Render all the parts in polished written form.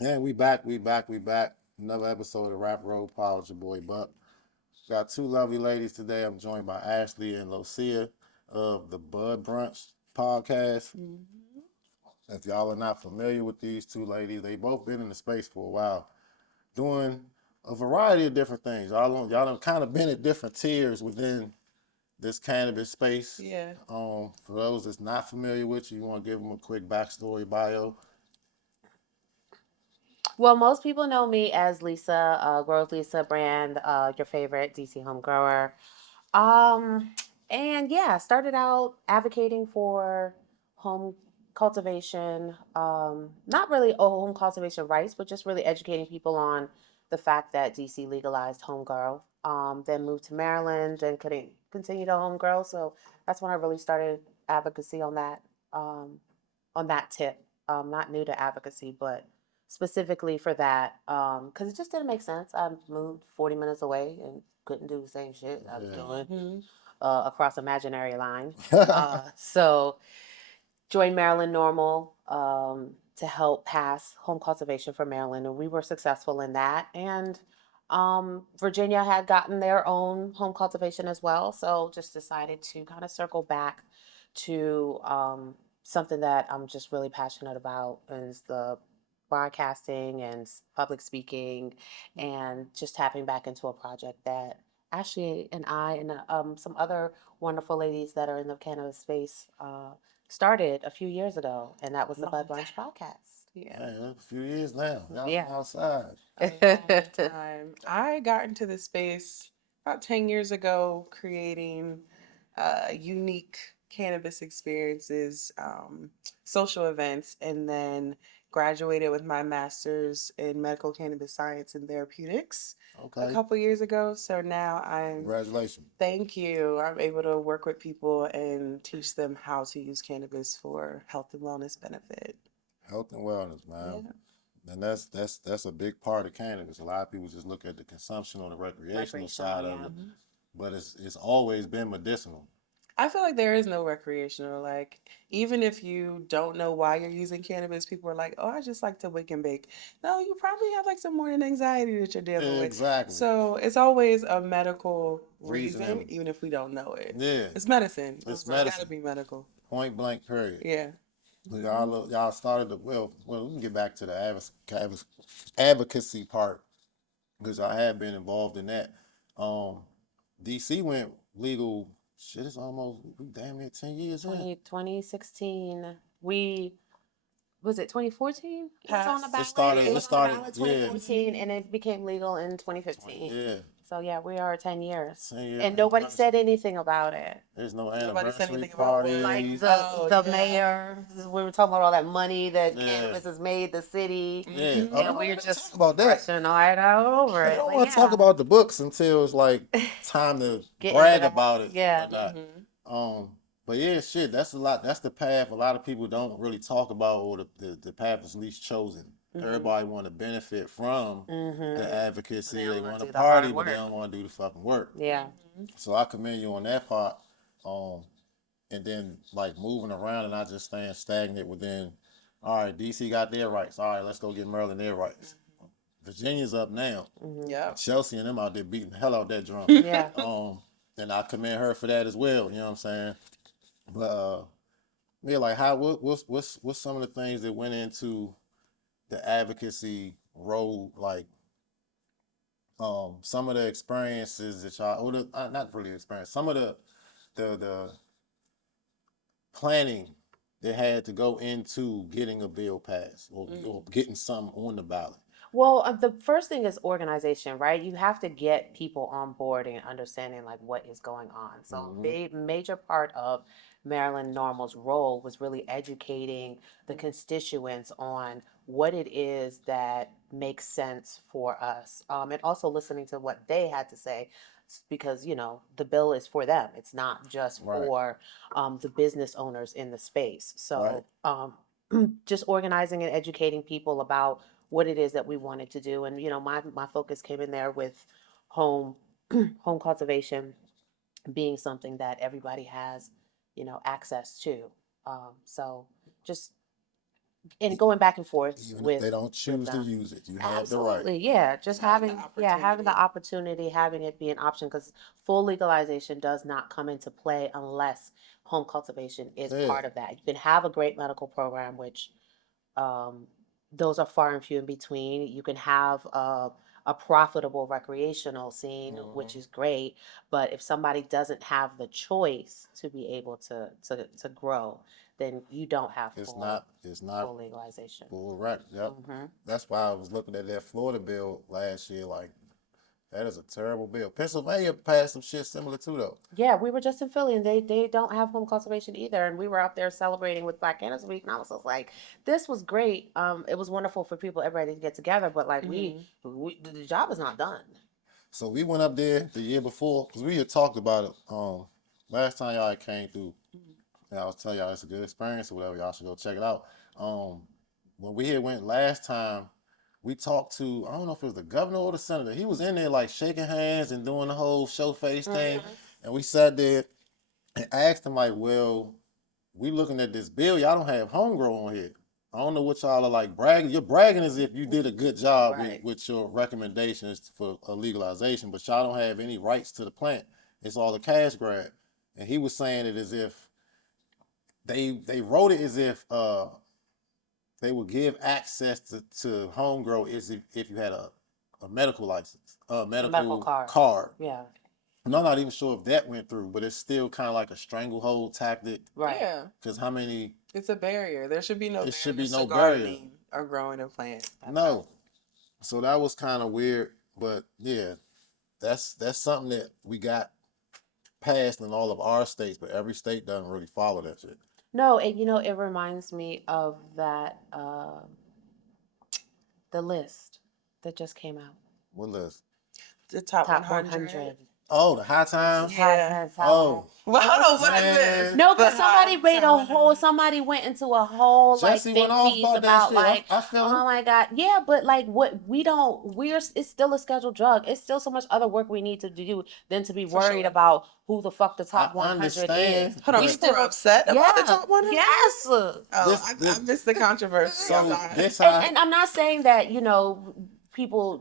And we back. Another episode of Rap Road Pod with your boy Buck. Got two lovely ladies today. I'm joined by Ashley and Losia of the Brunch podcast. Mhm. If y'all are not familiar with these two ladies, they both been in the space for a while, doing a variety of different things. Y'all done kind of been at different tiers within this cannabis space. Yeah. For those that's not familiar with you, you want to give them a quick backstory bio. Well, most people know me as Lisa, Grows Lisa brand, your favorite DC home grower. Um, and yeah, started out advocating for home cultivation. Not really home cultivation rights, but just really educating people on the fact that DC legalized home grow. Then moved to Maryland and couldn't continue to home grow. So that's when I really started advocacy um, on that tip. Not new to advocacy, but specifically for that, because it just didn't make sense. I moved 40 minutes away and couldn't do the same shit I was doing Mhm. across imaginary line. Yeah. So joined Maryland Normal to help pass home cultivation for Maryland, and we were successful in that. And Virginia had gotten their own home cultivation as well, so just decided to kind of circle back to something that I'm just really passionate about is the broadcasting and public speaking, and just tapping back into a project that Ashley and I and some other wonderful ladies that are in the cannabis space started a few years ago, and that was the Long Bud Brunch podcast. Yeah. Man, a few years now. Y'all from Yeah. outside. A long time. I got into the space about 10 years ago, creating unique cannabis experiences, social events, and then graduated with my master's in medical cannabis science and therapeutics a Okay. couple years ago. So now I'm Congratulations. Thank you. I'm able to work with people and teach them how to use cannabis for health and wellness benefit. Health and wellness, man. Yeah. And that's a big part of cannabis. A lot of people just look at the consumption or the recreational Recreational, side of yeah. it, Mhm. but it's always been medicinal. I feel like there is no recreational. Like, even if you don't know why you're using cannabis, people are like, oh, I just like to wake and bake. No, you probably have like some morning anxiety that you're dealing with. Exactly. So it's always a medical Reason reason, and even if we don't know it. yeah, It's medicine. it's It's got to medicine. be medical. Point blank. Period. Yeah. Mhm. Y'all started the well. We can get back to the advocacy part because I have been involved in that. Um, DC went legal. Shit, it's almost we damn near 10 years in. 2016, we was it 2014? It was on the Past. It ballot. started. It It was on the started. ballot Yeah, 2014, and it became legal in 2015. yeah. So yeah, we are 10 years, 10 year and nobody said anniversary. anything about it. There's no Nobody said anniversary anything about what? Like parties. Oh, the yeah. mayor, we were talking about all that money that Yeah, cannabis has made the city, yeah. Hmm. Oh and no, we're they don't talk just about that. brushing right over They it. don't But want to talk yeah, about the books until it's like time to get into brag that. about it or Yeah. not. Hmm. Um, but yeah, shit, that's a lot. That's the path a lot of people don't really talk about, or the path is least chosen. Hmm. Everybody want to benefit from the Mm-hmm. They advocacy. They don't want want to to do the hard party, but they work. don't want to do the fucking work. Yeah. So I commend you on that part. Um, and then like moving around and not just staying stagnant within. All right, DC got their rights. All right, let's go get Maryland their rights. Virginia's up now. Mm-hmm. Yep. Chelsea and them out there beating the hell out that drum. Yeah. Um, and I commend her for that as well. You know what I'm saying? But yeah, like how what's some of the things that went into the advocacy role, like some of the experiences that y'all, or not really experience, some of the planning that had to go into getting a bill passed or Mm. getting something on the ballot. Well, the first thing is organization, right? You have to get people on board and understanding like what is going on. So, a Mm-hmm. big major part of Maryland Normal's role was really educating the constituents on what it is that makes sense for us, and also listening to what they had to say, because the bill is for them. It's not just Right, for the business owners in the space. right. So, just organizing and educating people about what it is that we wanted to do. And my focus came in there with home home cultivation being something that everybody has access to. So just and going back and forth Even if with they don't choose to them. use it, you have the right. Absolutely, yeah. Just Having having, the having the opportunity. opportunity, having it be an option, because full legalization does not come into play unless home cultivation is Yeah, part of that. You can have a great medical program, which um, those are far and few in between. You can have a profitable recreational scene, which is great. But if somebody doesn't have the choice to be able to grow, then you don't have it's full not full legalization. full right. Yep. Hmm. That's why I was looking at that Florida bill last year. Like that is a terrible bill. Pennsylvania passed some shit similar too, though. Yeah, we were just in Philly and they don't have home cultivation either. And we were out there celebrating with Black Cannabis Week, and I was just like, this was great. It was wonderful for people, everybody to get together, but like the job is not done. So we went up there the year before because we had talked about it. Last time y'all came through, and I was telling y'all it's a good experience or whatever. Y'all should go check it out. Um, when we had went last time, we talked to I don't know if it was the governor or the senator. He was in there like shaking hands and doing the whole show face thing, and we sat there and asked him like, "Well, we looking at this bill. Y'all don't have homegrown on here. I don't know what y'all are like bragging. You're bragging as if you did a good job Right. with your recommendations for a legalization, but y'all don't have any rights to the plant. It's all a cash grab." And he was saying it as if they wrote it as if they would give access to home grow is if you had a medical license, a medical card. Yeah, And I'm not even sure if that went through, but it's still kind of like a stranglehold tactic. right. Yeah, Because how many? it's a barrier. There should be no It should be barriers no to barrier. gardening or growing a plant. No. So that was kind of weird, but yeah, that's something that we got passed in all of our states, but every state doesn't really follow that shit. No, and it reminds me of that the list that just came out. What list? The top Top 100. 100. Oh, the high times. Yeah. Oh, Well, hold on, what is this? man. No, because The somebody high made a times. whole. Somebody went into a whole Jesse think went off piece about that about shit. like, I feel oh him. my God, yeah, but like what we don't, it's still a scheduled drug. It's still so much other work we need to do than to be For worried sure. about who the fuck the top I 100 understand. is. Hold on, We people are upset about the top 100? Yes. Oh, This- I missed the controversy. So I'm not- this how And I'm not saying that people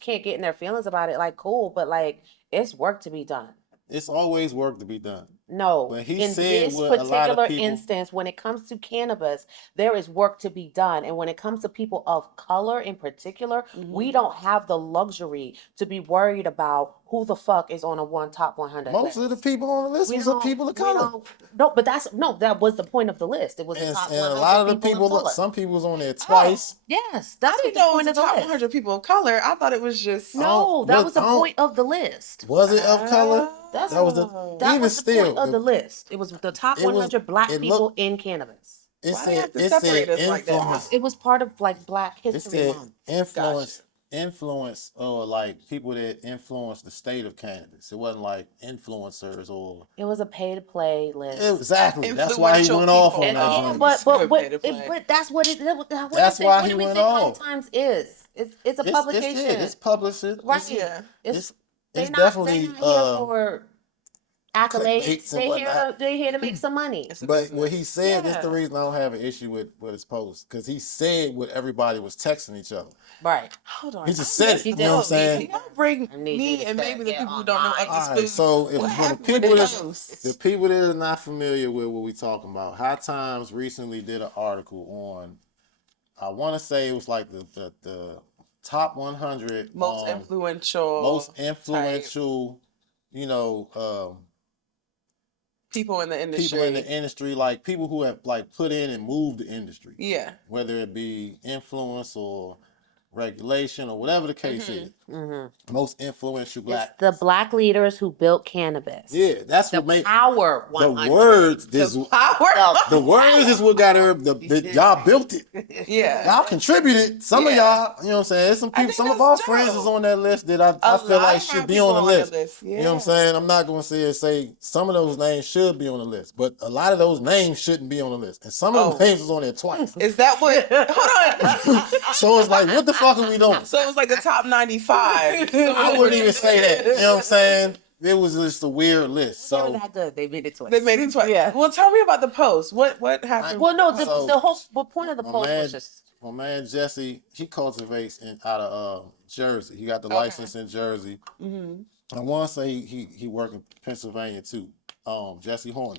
can't get in their feelings about it. Like, cool, but like it's work to be done. it's always work to be done. No, But he in said this what a lot of particular people- instance, when it comes to cannabis, there is work to be done. And when it comes to people of color in particular, we don't have the luxury to be worried about who the fuck is on a top 100 Most list. of the people on the list We was the don't- people of we color. don't- No, but that was the point of the list. It was the And, top and 100 a lot of the people of people, color. some people was on there twice. Yes, I that's what didn't the know it point was of the the top list. 100 people of color. I thought it was just. No, that was the point of the list. Was it of color? That was the That even was the still point of the list. It was the top it was- 100 black it people looked- in cannabis. it Why they have said to it separate said us like that? influence. It was part of like Black It History said Month. influence or like people that influence the state of cannabis. It wasn't like influencers or It was a pay to play list. exactly. That's why he Influential went off people. on that. Yeah, joint. But that's what it. That's why he what do we went think off. High Times is? It's a publication. It's published. Right. Yeah. It's They're definitely not here for accolades. clickbaits and whatnot. They're here to make some money. It's a But business. what he said, that's the Yeah. reason I don't have an issue with his post. Because he said what everybody was texting each other. Right. Hold on. He just I said missed it, you the know what I'm post. saying? Can y'all bring I need you me to and maybe the get people who don't know online. up to All speed? right, so What for the happened with people the that post? the people that are not familiar with what we talking about, High Times recently did an article on, I want to say it was like the top 100 Most most type influential, you know, people in the industry. people in the industry, like people who have like put in and moved the industry, Yeah. whether it be influence or regulation or whatever the case is. Mm-hmm. Most influential black. It's the black leaders who built cannabis. Yeah, that's The what made power 100. the words. This The power. the words is what got her. Y'all built it. Yeah. Y'all contributed. Some of y'all, you know what I'm saying. There's some people, think some of that's our friends dope. is on that list that I A feel lot like of should our be people on the on list. the list, You know what I'm yeah. saying? I'm not going to say some of those names should be on the list, but a lot of those names shouldn't be on the list, and some of the names was on there twice. Is that what? Hold on. So it's like, what the fuck are we doing? So it was like the top 95. I wouldn't even say that. You know what I'm saying? it was just a weird list. They were So that good. They made it twice. They made it twice. Yeah. Well, tell me about the post. What happened? Well, no, with the So- the whole point of the my post man, was just my man Jesse, he cultivates out of Jersey. He got the Okay. license in Jersey. Mm-hmm. I want to say he worked in Pennsylvania too. Jesse Horn.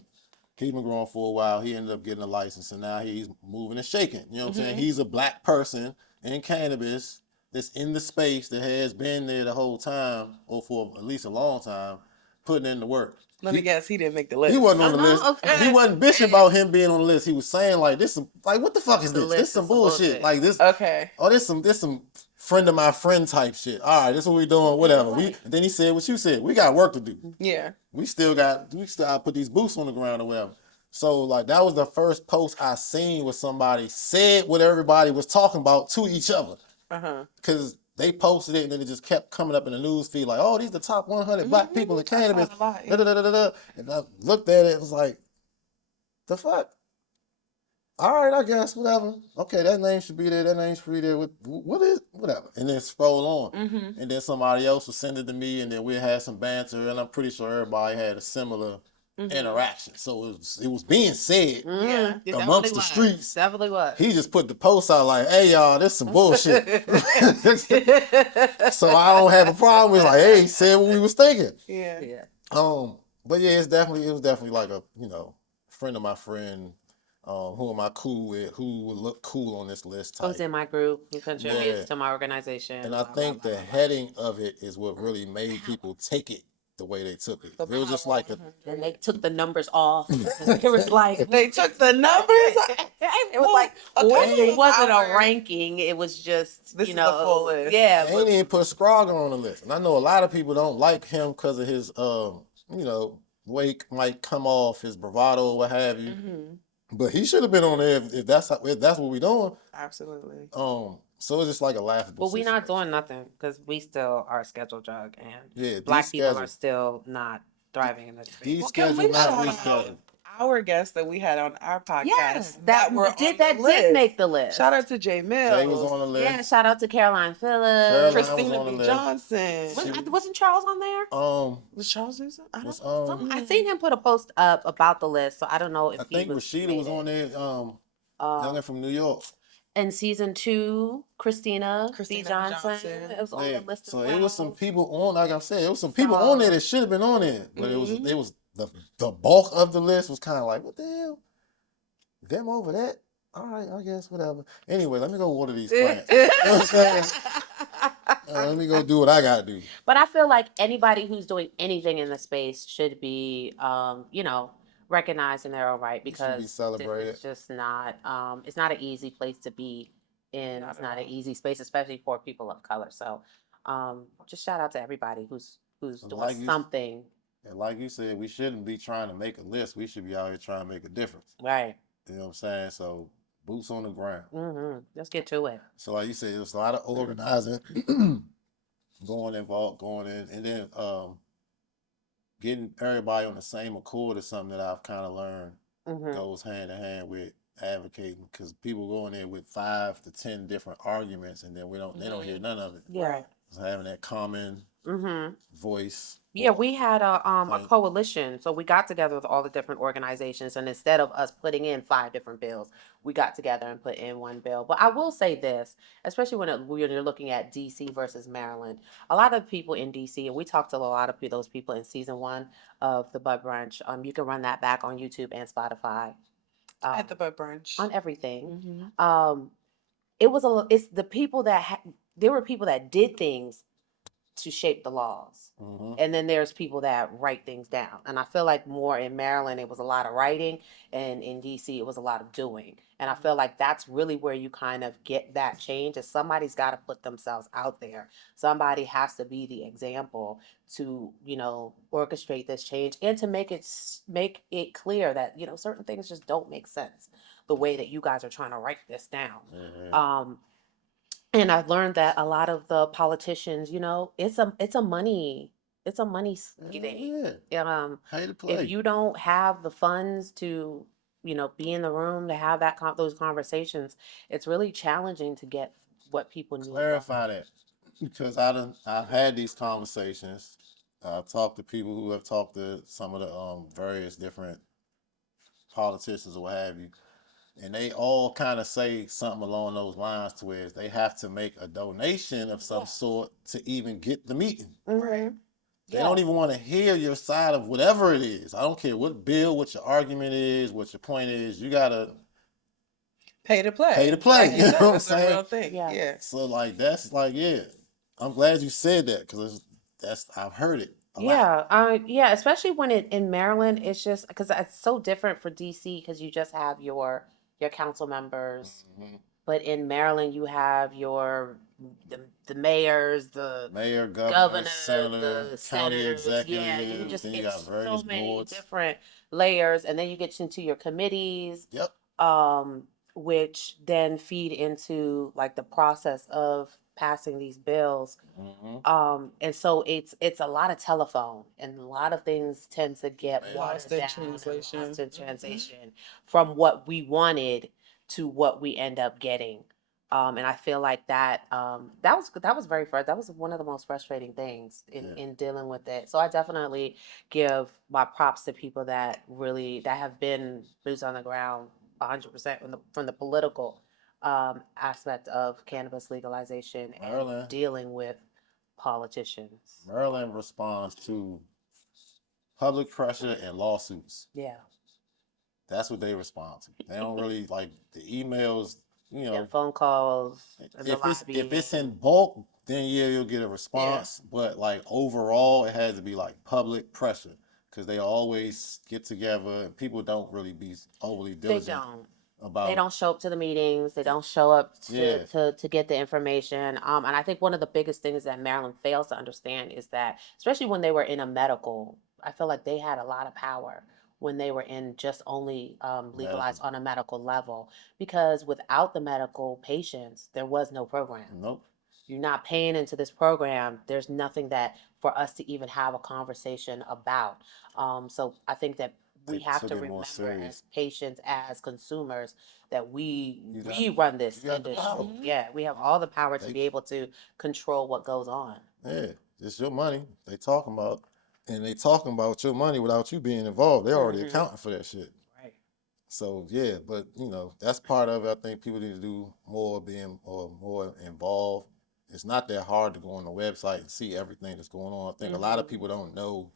He's been growing for a while. He ended up getting a license, and now he's moving and shaking. You know what I'm saying? He's a black person in cannabis that's in the space that has been there the whole time, or for at least a long time, putting in the work. Let me guess, he didn't make the list. He wasn't on the list. okay. He wasn't bitching about him being on the list. He was saying like this, like what the fuck is The this? list This is some some bullshit. bullshit. Like this. Okay. Oh, this some friend of my friend type shit. All right, this is what we doing. Whatever. Right. And then he said what you said. We got work to do. Yeah. We still gotta put these boots on the ground or whatever. So like that was the first post I seen where somebody said what everybody was talking about to each other. Uh-huh. Cause they posted it and then it just kept coming up in the news feed like, oh, these the top 100 black people in cannabis. a lot, yeah. Da-da-da-da-da. And I looked at it, it was like, the fuck? All right, I guess, whatever. Okay, that name should be there, that name should be there. What is, whatever. And then scroll on. Mm-hmm. And then somebody else would send it to me and then we had some banter and I'm pretty sure everybody had a similar interaction. So it was being said. Yeah. It Amongst definitely the was. streets. Definitely was. He just put the post out like, hey y'all, this some bullshit. So I don't have a problem. It's like, hey, he said what we was thinking. Yeah. Yeah. But yeah, it was definitely like a, friend of my friend, who am I cool with, who would look cool on this list I was type. in my group who contributes Yeah. to my organization. And I blah, think blah, the blah, blah. heading of it is what really made people take it the way they took it. The It was just power. like a, And they took the numbers off. It was like They took the numbers. it was like okay. it wasn't a Our- ranking. It was just This is the full list. Yeah, they ain't even put Scrogger on the list. And I know a lot of people don't like him because of his, the way he might come off, his bravado or what have you. Mhm. But he should have been on there if that's what we doing. Absolutely. So it's just like a laughable. but we not situation. doing nothing because we still are scheduled drug and Yeah, black people descheduled. are still not thriving in this space. These Well, can we scheduled, not shout rescheduled. out our guests that we had on our podcast Yes, that were did on that the did list? make the list. Shout out to Jay Mills. Jay was on the list. Yeah, shout out to Caroline Phillips. Caroline was Christina on the B. list. Johnson. Wasn't Charles on there? Was Charles Newsom? I don't was, know. I seen him put a post up about the list, so I don't know if I think he was Rashida made was it. on there. Youngin from New York. In season 2, Christina B. Christina B. Johnson. Johnson. It was on Yeah. the list as So well. it was some people on. Like I said, it was some people on there that should have been on there, but it was the bulk of the list was kind of like, what the hell? Them over that? All right, I guess whatever. Anyway, let me go water these plants. You know what I'm saying? Let me go do what I gotta do. But I feel like anybody who's doing anything in the space should be, recognized in their own right because this celebrated. is just not, it's not an easy place to be in. Not It's at not an all. easy space, especially for people of color. So, just shout out to everybody who's doing Like you- something And like you said, we shouldn't be trying to make a list. We should be out here trying to make a difference. right. You know what I'm saying? So boots on the ground. Let's get to it. So like you said, there's a lot of organizing going in, and then getting everybody on the same accord is something that I've kind of learned goes hand in hand with advocating, because people go in there with 5 to 10 different arguments and then they don't hear none of it. Yeah. So having that common voice. Yeah, we had a Right. coalition, so we got together with all the different organizations, and instead of us putting in 5 different bills, we got together and put in one bill. But I will say this, especially when you're looking at DC versus Maryland, a lot of people in DC, and we talked to a lot of those people in season 1 of the Bud Brunch. You can run that back on YouTube and Spotify. At the Bud Brunch. On everything. Mhm. It's the people that there were people that did things to shape the laws. And then there's people that write things down. And I feel like more in Maryland, it was a lot of writing, and in DC, it was a lot of doing. And I feel like that's really where you kind of get that change, is somebody's got to put themselves out there. Somebody has to be the example to, orchestrate this change and to make it clear that, certain things just don't make sense the way that you guys are trying to write this down. And I've learned that a lot of the politicians, it's a money scheme. Yeah. How to play. If you don't have the funds to, be in the room to have those conversations, it's really challenging to get what people need. Clarify that, because I've had these conversations, I've talked to people who have talked to some of the various different politicians or what have you, and they all kind of say something along those lines to where they have to make a donation of some sort to even get the meeting. Mm-hmm. They don't even want to hear your side of whatever it is. I don't care what bill, what your argument is, what your point is. You gotta Pay to play. pay to play. Like You know said, what I'm that's a saying? real thing. Yeah. Yeah. So like that's like I'm glad you said that because that's I've heard it a lot. Yeah, especially when in Maryland, it's just because it's so different for DC because you just have your council members, Mhm. but in Maryland you have the mayors, the Mayor, governor, governor, senator, the county senators. Yeah, you executive. just Then you got it's various so many boards. different layers, and then you get into your committees, Yep. um, which then feed into like the process of passing these bills. Mm-hmm. And so it's a lot of telephone, and a lot of things tend to get Man. watered Lost in down and translation. lost in Mhm. translation from what we wanted to what we end up getting. And I feel like that was very first. That was one of the most frustrating things Yeah. in dealing with it. So I definitely give my props to people that have been boots on the ground 100% from the political aspect of cannabis legalization and Maryland. dealing with politicians. Maryland responds to public pressure and lawsuits. Yeah. That's what they respond to. They don't really like the emails. You Yeah, know, phone calls in the if it's in lobby. bulk, then you'll get a Yeah. response. But like overall, it has to be like public pressure because they always get together and people don't really be overly They diligent don't. They about. don't show up to the meetings. They don't show up Yeah. to get the information. And I think one of the biggest things that Maryland fails to understand is that, especially when they were in a medical, I feel like they had a lot of power when they were in just only legalized Medical. on a medical level. Because without the medical patients, there was no program. Nope. You're not paying into this program. There's nothing that for us to even have a conversation about. So I think that we They have took to it more remember serious. as patients, as consumers, that we You got run this you got the industry. power. Yeah, we have all the power to They be able to control what goes on. yeah, it's your money. They talking about, and they talking about your money without you being involved. They already Mm-hmm. accounting for that shit. Right. So yeah, but that's part of it. I think people need to do more, being or more involved. It's not that hard to go on the website and see everything that's going on. I think a lot of Mm-hmm. people don't know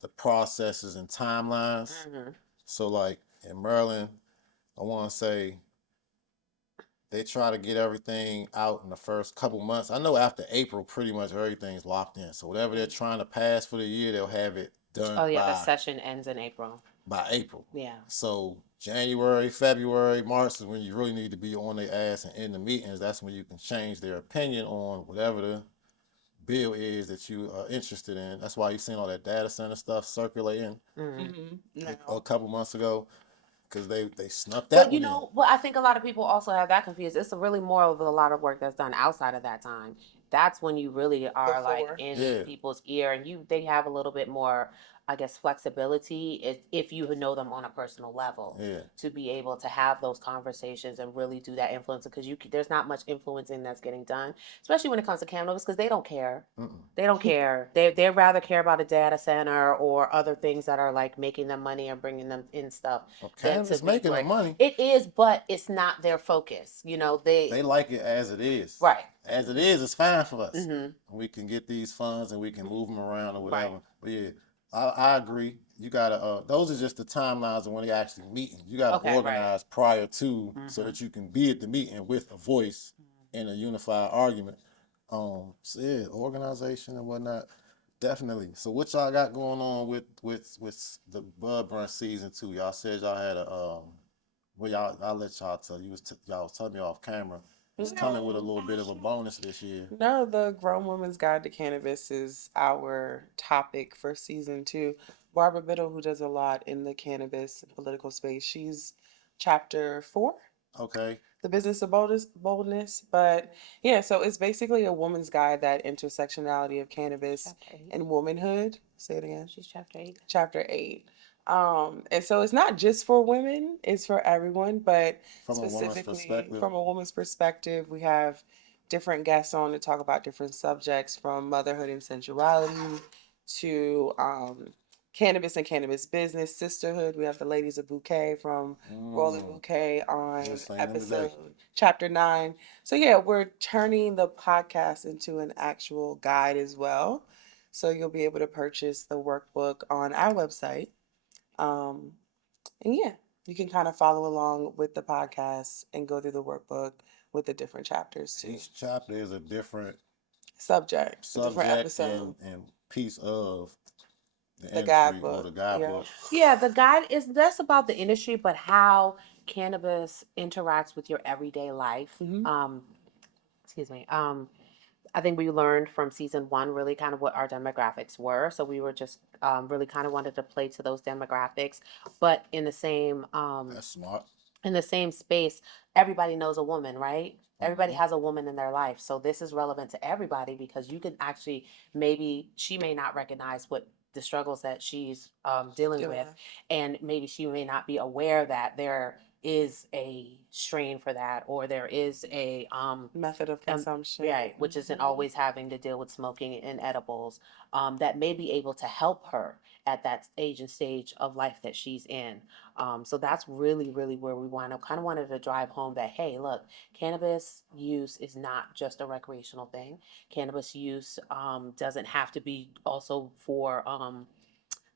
the processes and timelines. Mm-hmm. So like in Maryland, I want to say they try to get everything out in the first couple months. I know after April, pretty much everything's locked in. So whatever they're trying to pass for the year, they'll have it done Oh yeah, the session ends in April. by April. Yeah. So January, February, March is when you really need to be on their ass and in the meetings. That's when you can change their opinion on whatever the bill is that you are interested in. That's why you seen all that data center stuff circulating Mm-hmm. a couple months ago because they snuck that But you one in. know, well, I think a lot of people also have that confused. It's really more of a lot of work that's done outside of that time. That's when you really are like Before. in Yeah, people's ear, and they have a little bit more, I guess, flexibility if you know them on a personal level yeah. to be able to have those conversations and really do that influence. Because there's not much influencing that's getting done, especially when it comes to cannabis, because they don't care. Mm-mm. They don't care. They rather care about a data center or other things that are like making them money and bringing them in stuff Well, than to cannabis be making them worried. money. It is, but it's not their focus. They like it as it is. Right. As it is, it's fine for us. Mm-hmm. We can get these funds and we can move them around or Right. whatever. But yeah, I agree. You gotta. Those are just the timelines of when they actually meeting. You gotta Okay, right. organize prior to so Mm-hmm. that you can be at the meeting with a voice and a unified argument. So yeah, organization and whatnot. Definitely. So what y'all got going on with the Bud Brunch season 2? Y'all said y'all had a well, I'll let y'all tell you. Y'all was telling me off camera. It's coming with a little bit of a bonus this year. No, the Grown Woman's Guide to Cannabis is our topic for season 2. Barbara Biddle, who does a lot in the cannabis political space, she's chapter 4, Okay. the business of boldness. But yeah, so it's basically a woman's guide, that intersectionality of cannabis Chapter 8. and womanhood. Say it again. She's chapter 8. Chapter 8. And so it's not just for women, it's for everyone, but From a woman's specifically perspective. from a woman's perspective, we have different guests on to talk about different subjects, from motherhood and sensuality to cannabis and cannabis business, sisterhood. We have the ladies of Bouquet from Rolling Bouquet on Just saying them today. episode chapter 9. So yeah, we're turning the podcast into an actual guide as well. So you'll be able to purchase the workbook on our website. Um, and yeah, you can kind of follow along with the podcast and go through the workbook with the different chapters too. Each chapter is a different Subject, a different subject episode. and piece of the The entry or guidebook. the Yeah. guidebook. Yeah, the guide is less about the industry, but how cannabis interacts with your everyday life. Mhm. Excuse me. I think we learned from season 1 really kind of what our demographics were. So we were just really kind of wanted to play to those demographics, but That's smart. in the same space, everybody knows a woman, right? Everybody Mhm. has a woman in their life. So this is relevant to everybody because you can actually, maybe she may not recognize what the struggles that she's dealing Dealing with. with. And maybe she may not be aware that there is a strain for that, or there is a Method of consumption. right, which isn't Mhm. always having to deal with smoking and edibles, that may be able to help her at that age and stage of life that she's in. So that's really, really where we kind of wanted to drive home that, hey, look, cannabis use is not just a recreational thing. Cannabis use doesn't have to be also for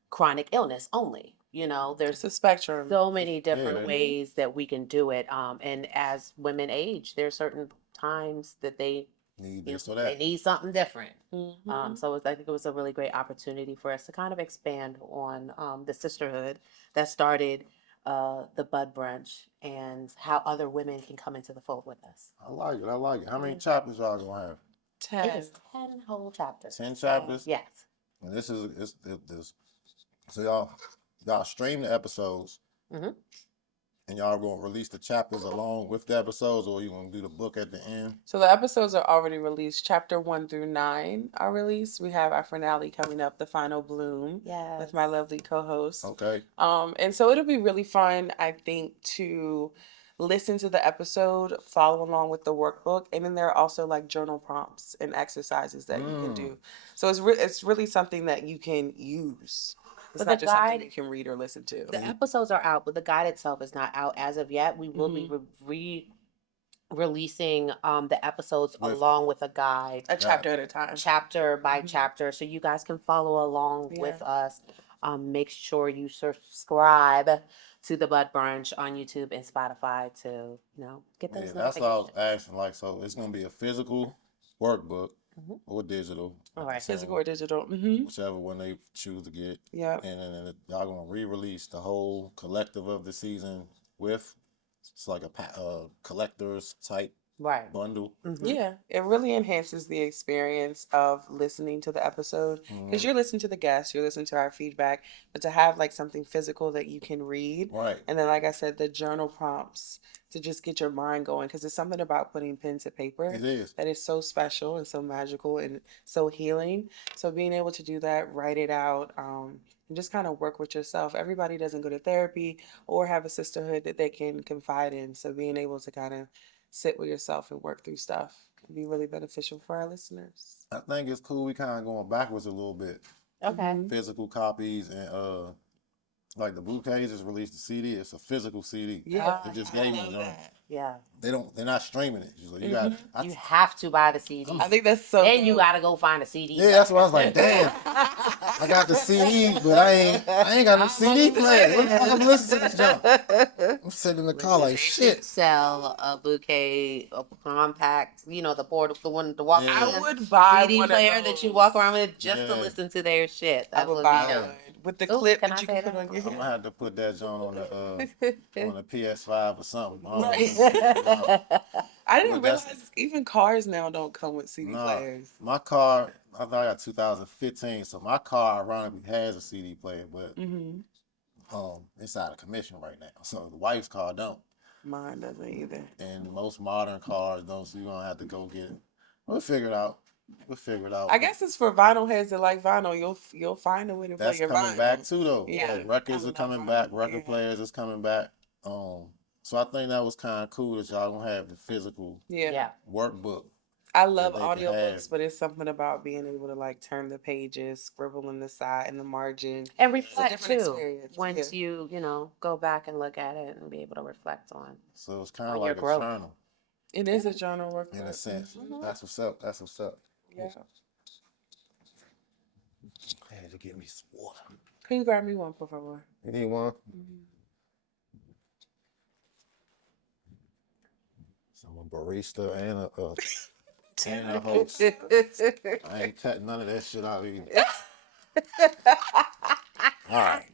chronic illness only. You know, It's there's a spectrum. so many different Yeah. ways that we can do it. And as women age, there's certain times that they Need you this know, or they that. need something different. Mhm. So I think it was a really great opportunity for us to kind of expand on the sisterhood that started the Bud Brunch and how other women can come into the fold with us. I like it. I like it. How many Yeah. chapters y'all gonna have? It 10. is 10 whole chapters. 10 chapters? Yes. And this is this. So y'all stream the episodes, Mhm. and y'all gonna release the chapters along with the episodes, or you gonna do the book at the end? So the episodes are already released. Chapter 1 through 9 are released. We have our finale coming up, the final bloom, Yes. with my lovely co-host. Okay. And so it'll be really fun, I think, to listen to the episode, follow along with the workbook, and then there are also like journal prompts and exercises that you can do. So it's really something that you can use. It's But not the just something guide- you can read or listen to. The episodes are out, but the guide itself is not out as of yet. We will be releasing the episodes With- along with a guide, A chapter at a time. chapter by Mhm. chapter, so you guys can follow along Yeah. with us. Make sure you subscribe to the Bud Brunch on YouTube and Spotify to get those Yeah, that's what I was notifications. asking. Like, so it's gonna be a physical workbook Mhm. or digital. All right. Physical or digital. Mm-hmm. Whichever one they choose to get. Yep. And then y'all gonna re-release the whole collective of the season with it's like a collector's type Right. bundle. Mhm. Yeah, it really enhances the experience of listening to the episode because Mhm. you're listening to the guests, you're listening to our feedback, but to have like something physical that you can read. Right. And then, like I said, the journal prompts to just get your mind going because there's something about putting pen to paper It is. that is so special and so magical and so healing. So being able to do that, write it out, and just kind of work with yourself. Everybody doesn't go to therapy or have a sisterhood that they can confide in. So being able to kind of sit with yourself and work through stuff can be really beneficial for our listeners. I think it's cool. We kind of going backwards a little bit. Okay. Mhm. Physical copies and like the Bouquet just released the CD. It's a physical CD. Yeah, They just I gave me love the joint. that. Yeah. They're not streaming it. So you got. You have to buy the CD. I think that's so. And you dope. gotta go find a CD. Yeah, that's what I was like. Damn, I got the CD, but I ain't got no CD player. What the fuck I'm listening to this junk? I'm sitting in the car like shit. Sell a Bouquet, a compact, the board, the one to walk Yeah. around. I would buy CD one player of that you those. walk around with just to Yeah. listen to their shit. I That would would buy be Yeah. one with the Ooh, clip can that I you say can put that? on your I'm gonna head. have to put that joint on the PS5 or something. I don't know. Right. I didn't But that's- realize even cars now don't come with CD Nah, players. my car, I think I got 2015, so my car ironically has a CD player, but Mm-hmm. it's out of commission right now. So the wife's car don't, Mine doesn't either. and most modern cars don't. So you're gonna have to go get it. We'll figure it out. We'll figure it out. I guess it's for vinyl heads that like vinyl. You'll find a way to play That's your coming vinyl. back too, though. Yeah, Records are coming coming up back. on- Record yeah. players is coming back. So I think that was kind of cool that y'all gonna have the physical Yeah. Yeah. workbook. I that love they can have. audiobooks, but it's something about being able to like turn the pages, scribble in the side in the margin. And It's a reflect different too. experience. Yeah. Once you know, go back and look at it and be able to reflect So it's kind on of your like a growth. journal It is a journal in a workbook. sense. Mhm. That's what's up. That's what's up. Yeah. I had to get me some water. Can you grab me one, por favor? You need one? Mhm. So I'm a barista and a host. I ain't cutting none of that shit out either. All right.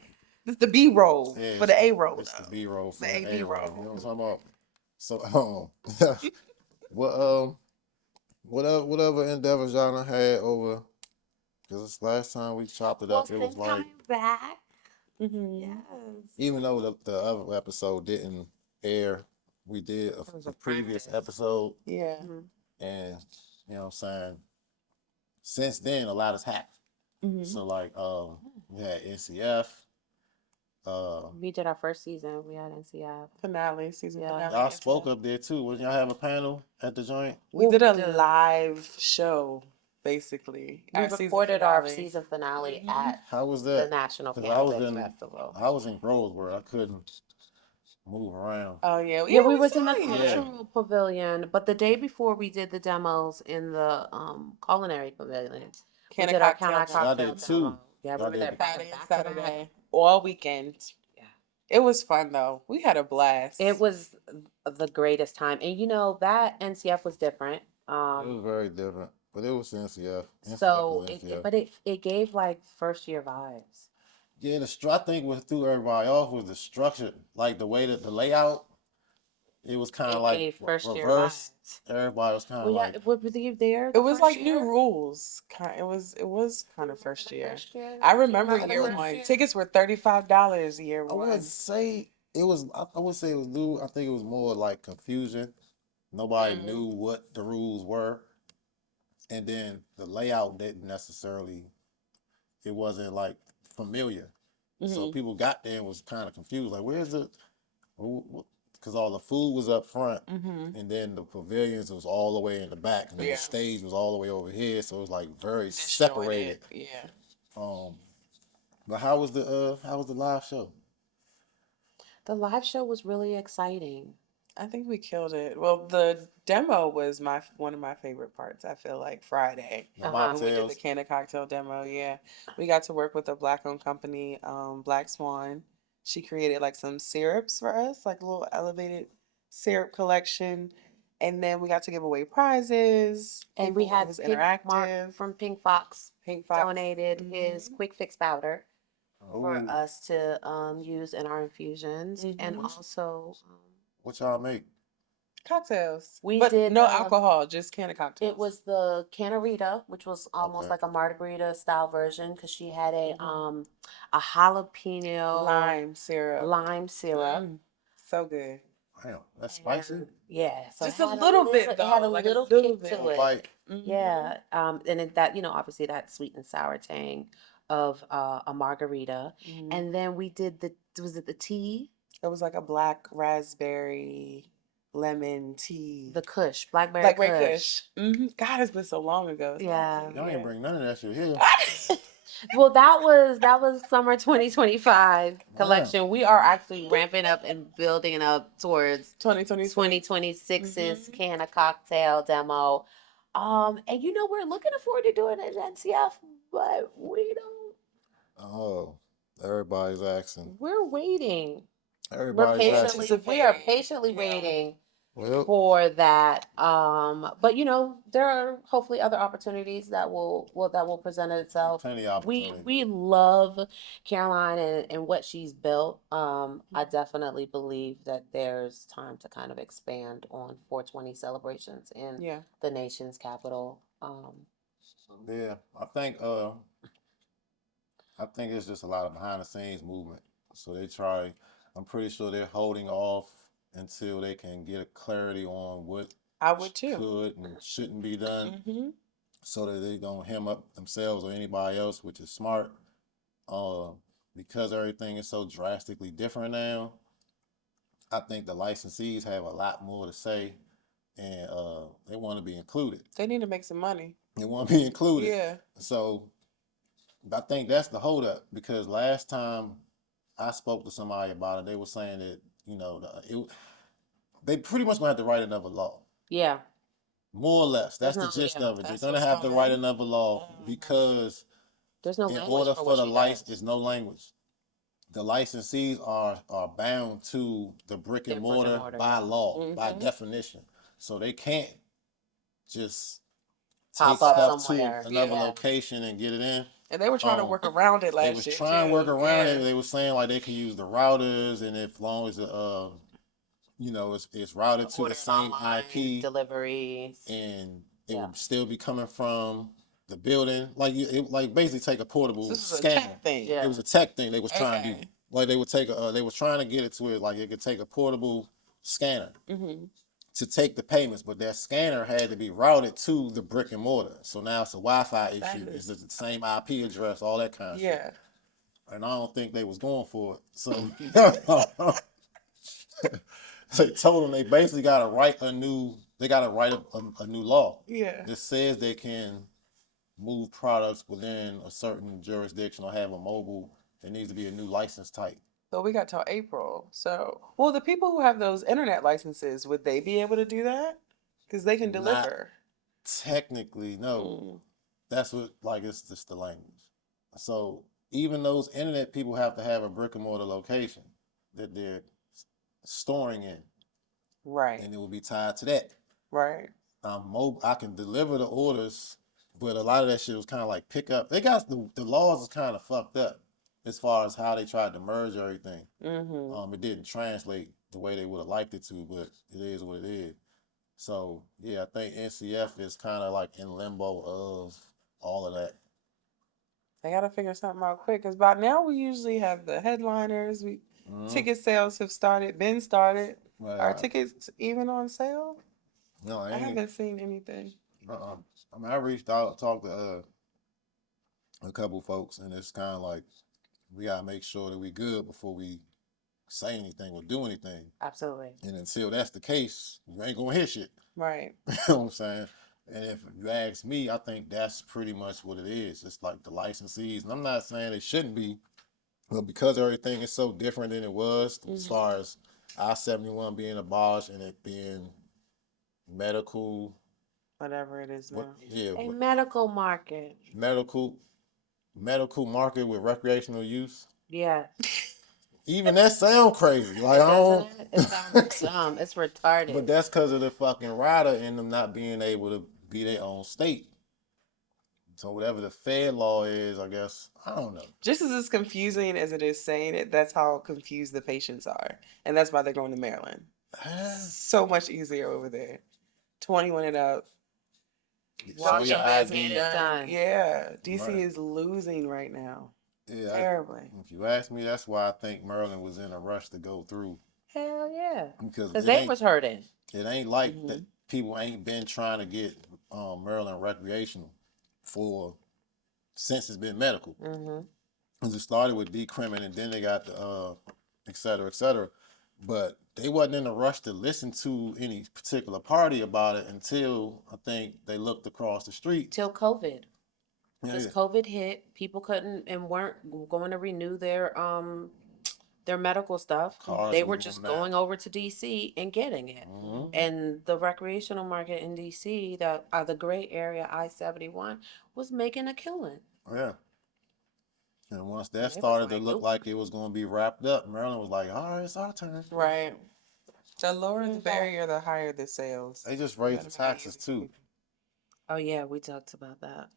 This the B roll Yeah, for the A roll. it's the B roll for The the AB A roll. roll. You know what I'm talking about? So what other endeavors y'all done had over? Because last time we chopped it up, it was like back. Mm-hmm. Yes. even though the other episode didn't air, we did was a a previous practice. episode, Yeah. and you know what I'm saying. Since then, a lot has happened. Mm-hmm. So like, we had NCF. We did our first season. We had NCF. Finale, season Yeah. finale. Y'all spoke up there too. Wasn't y'all have a panel at the joint? We Well, did a we did. live show, basically. We our season recorded our finale. season finale Mhm. at How was the that? National 'Cause I was Cannabis in Festival. I was in Groseboro. I couldn't move around. Oh yeah, Yeah, we was in saw the you. cultural pavilion, but the day before we did the demos in the culinary pavilion. We Can did of our cocktail. Can of So y'all Cocktail did two. demo. Yeah, we Y'all were there did back, Friday and back to back. Saturday, all weekend. Yeah. It was fun though. We had a blast. It was the greatest time. And you know, that NCF was different. It was very different, but it was NCF. So was NCF. it gave like first year vibes. Yeah, I think what threw everybody off was the structure, like the way that the layout. It was kind It of like gave first year reversed. vibes. Everybody was kind of Well, yeah, like, were you there? It the was first like year? new rules. It was kind of Remember first the year. first year? I Do you remember the year first one. year? Tickets were $35 year I one. wouldn't say it was. I would say it was new. I think it was more like confusion. Nobody Mhm. knew what the rules were, and then the layout didn't necessarily. It wasn't like familiar, so Mhm. people got there and was kind of confused. Like, where's the? Because all the food was up front, Mhm. and then the pavilions was all the way in the back, and then Yeah. the stage was all the way over here. So it was like very Disjointed. separated. Yeah. But how was the live show? The live show was really exciting. I think we killed it. Well, the demo was one of my favorite parts. I feel like Friday The Uh-huh. when we did the mocktails. can of cocktail demo. Yeah, we got to work with a black-owned company, Black Swan. She created like some syrups for us, like a little elevated syrup collection, and then we got to give away prizes. And we It had was Pink Mark interactive. from Pink Fox Pink Fox donated his Mhm. quick fix powder for Oh, us to use in our infusions, and Mhm. also what y'all make? cocktails, we but did no alcohol, just can of cocktails. it was the Canarita, which was almost Okay. like a margarita style version because she had Mhm. a jalapeno lime syrup. syrup. So good. Damn, that's spicy. And yeah, so Just it a had little bit, It had though, a like a little little kick bit. to Little it. bite. Mhm. Yeah, and that obviously that sweet and sour tang of a margarita, Mhm. and then we did was it the tea, It was like a black raspberry lemon tea. the Kush, blackberry Blackberry Kush. Kush. God, it's been so long ago. Yeah. Y'all ain't bring none of that shit here. Well, that was summer 2025 Wow. collection. We are actually ramping up and building up towards 2026. 2026's Mhm. can of cocktail demo. And we're looking forward to doing it at NCF, but we don't. Oh, everybody's asking. We're waiting. Everybody's asking. We are patiently waiting Well, for that. But there are hopefully other opportunities that will present itself. plenty of opportunity. We love Caroline and what she's built. I definitely believe that there's time to kind of expand on 420 celebrations in Yeah. the nation's capital. Yeah, I think it's just a lot of behind the scenes movement. So they try. I'm pretty sure they're holding off until they can get a clarity on what I would too. could and shouldn't be done, Mm-hmm. so that they don't hem up themselves or anybody else, which is smart. Uh, because everything is so drastically different now, I think the licensees have a lot more to say and they want to be included. They need to make some money. They want to be included. Yeah. So I think that's the holdup, because last time I spoke to somebody about it, they were saying that, you know, they pretty much gonna have to write another law. Yeah. More or less. That's the There's gist no- of it. They're That's gonna what's have to write coming. another law because There's no in language order for for what the she license, does. there's no language. The licensees are bound to the brick and mortar by law, by definition. So they can't just take Pop up stuff somewhere. to another Yeah. location and get it in. And they were trying to work around it They last was year. trying to work around it. Yeah. They were saying like they can use the routers, and if long as you know, it's routed to the Ordered same online, IP, deliveries. and it Yeah. would still be coming from the building. Like it, like basically take a portable This is a scanner. tech thing. Yeah. It was a tech thing they was trying to do. Okay. Like they would take they was trying to get it to where like it could take a portable scanner Mm-hmm. to take the payments, but that scanner had to be routed to the brick and mortar. So now it's a Wi-Fi issue. It's the same IP address, all that kind of shit. Yeah. And I don't think they was going for it. So they told them they basically got to write a new. They got to write a new law. Yeah. That says they can move products within a certain jurisdiction or have a mobile. There needs to be a new license type. So we got till April. So, well, the people who have those internet licenses, would they be able to do that? Because they can Not deliver. technically, no. That's what, like, it's just the language. So even those internet people have to have a brick and mortar location that they're storing in, Right. and it will be tied to that. Right. I can deliver the orders, but a lot of that shit was kind of like pick up. They got the laws is kind of fucked up as far as how they tried to merge everything. Mm-hmm. It didn't translate the way they would have liked it to, but it is what it is. So yeah, I think NCF is kind of like in limbo of all of that. They got to figure something out quick. Because by now we usually have the headliners. Ticket sales have been started. Well, Are tickets even on sale? No, I haven't seen anything. I mean, I reached out, talked to a couple folks, and it's kind of like we gotta make sure that we good before we say anything or do anything. Absolutely. And until that's the case, you ain't gonna hear shit. Right. You know what I'm saying? And if you ask me, I think that's pretty much what it is. It's like the licensees, and I'm not saying it shouldn't be, but because everything is so different than it was, as far as I-71 being abolished and it being medical, Whatever it is now. A medical market. medical market with recreational use. Yeah. Even that sound crazy. Like I don't. It sounds dumb. It's retarded. But that's because of the fucking rider and them not being able to be their own state. So whatever the Fed law is, I guess, I don't know. Just as confusing as it is saying it, that's how confused the patients are. And that's why they're going to Maryland. So much easier over there. 21 and up. Show your ID. Done. Yeah. DC Right. is losing right now. Yeah, Terribly. if you ask me, that's why I think Maryland was in a rush to go through. Hell yeah. Because they was hurting. It ain't like that people ain't been trying to get Maryland recreational since it's been medical. Because it started with decrimin and then they got the et cetera, et cetera. But they wasn't in a rush to listen to any particular party about it until I think they looked across the street. Till COVID. Yeah. Because COVID hit, people couldn't and weren't going to renew their medical stuff. They were just going over to DC and getting it. And the recreational market in DC, the gray area I-71, was making a killing. Yeah. And once that started to look like it was going to be wrapped up, Maryland was like, all right, it's our turn. Right. The lower the barrier, the higher the sales. They just raised the taxes too. Oh yeah, we talked about that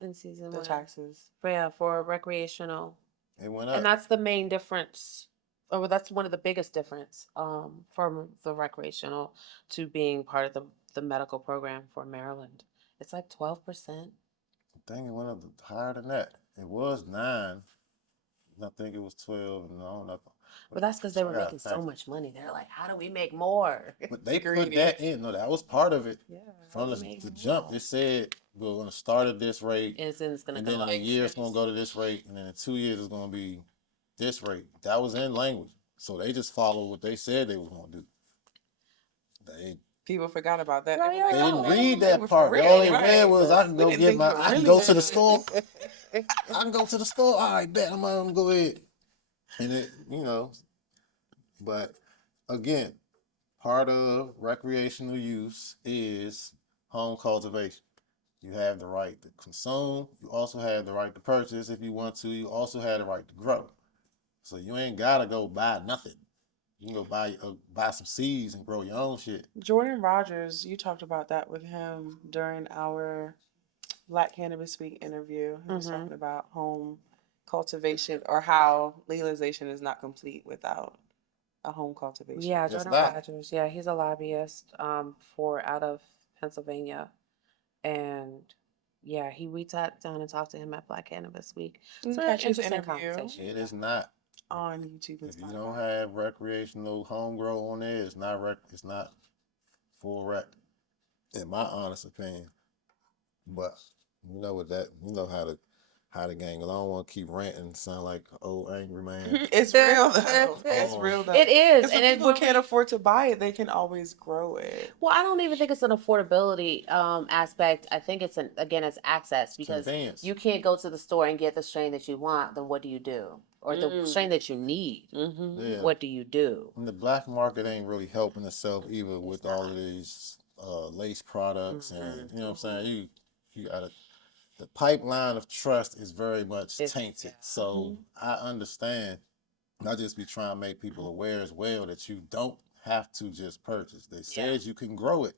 in season 1. The taxes. Yeah, for recreational. It went up. And that's the main difference. Or that's one of the biggest difference from the recreational to being part of the medical program for Maryland. It's like 12%. I think it went up higher than that. It was 9. I think it was 12. No, nothing. But that's because they were making so much money. They're like, how do we make more? But they put that in. No, that was part of it. Yeah. From the jump, it said we're going to start at this rate. And then in a year it's going to go to this rate. And then in 2 years it's going to be this rate. That was in language. So they just followed what they said they was going to do. People forgot about that. Girl, They were yeah, like, They yeah. didn't oh, read they that were for part. All they real, read right? was I can We go didn't get think my you were I can really go to the good. store. I can go to the store. All right, bet I'm gonna go ahead. And it, but again, part of recreational use is home cultivation. You have the right to consume. You also have the right to purchase if you want to. You also have the right to grow. So you ain't gotta go buy nothing. You can go buy some seeds and grow your own shit. Jordan Rogers, you talked about that with him during our Black Cannabis Week interview. He was Mm-hmm. talking about home cultivation or how legalization is not complete without a home cultivation. Yeah, It's Jordan not. Rogers. Yeah, he's a lobbyist for out of Pennsylvania. And yeah, we sat down and talked to him at Black Cannabis Week. You So can an catch his interesting interview conversation. It is not. on YouTube and If you don't Spotify. have recreational home grow on there, it's not full rec, in my honest opinion. But you know what that you know how the gang. I don't want to keep ranting and sound like an old angry man. It's real though. It's real though. It is, Because and if it people really. can't afford to buy it, they can always grow it. Well, I don't even think it's an affordability aspect. I think it's it's access because Convenience. you can't go to the store and get the strain that you want. Then what do you do? Or the strain that you need? Mm-hmm. Yeah. What do you do? And the black market ain't really helping itself either It's with not. all of these lace products and you know what I'm saying. You gotta the pipeline of trust is very much tainted. So I understand. I just be trying to make people aware as well that you don't have to just purchase. They said you can grow it.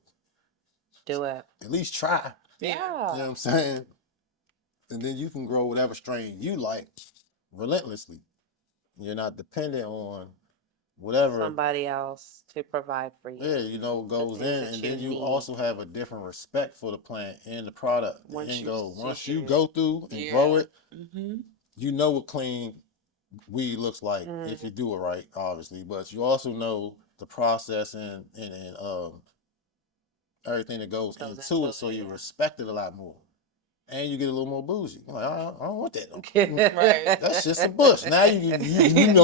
Do it. At least try. Yeah. You know what I'm saying? And then you can grow whatever strain you like relentlessly. You're not dependent on whatever. Somebody else to provide for you. Yeah, goes things in, that and you then you need. also have a different respect for the plant and the product. The Once end you goal. see Once you it. go through and grow it, Mm-hmm. you know what clean weed looks like if you do it right, obviously. But you also know the process and everything that goes into it, so you respect it a lot more. And you get a little more bougie. You're like, I don't want that. Right. That's just a bush. Now you know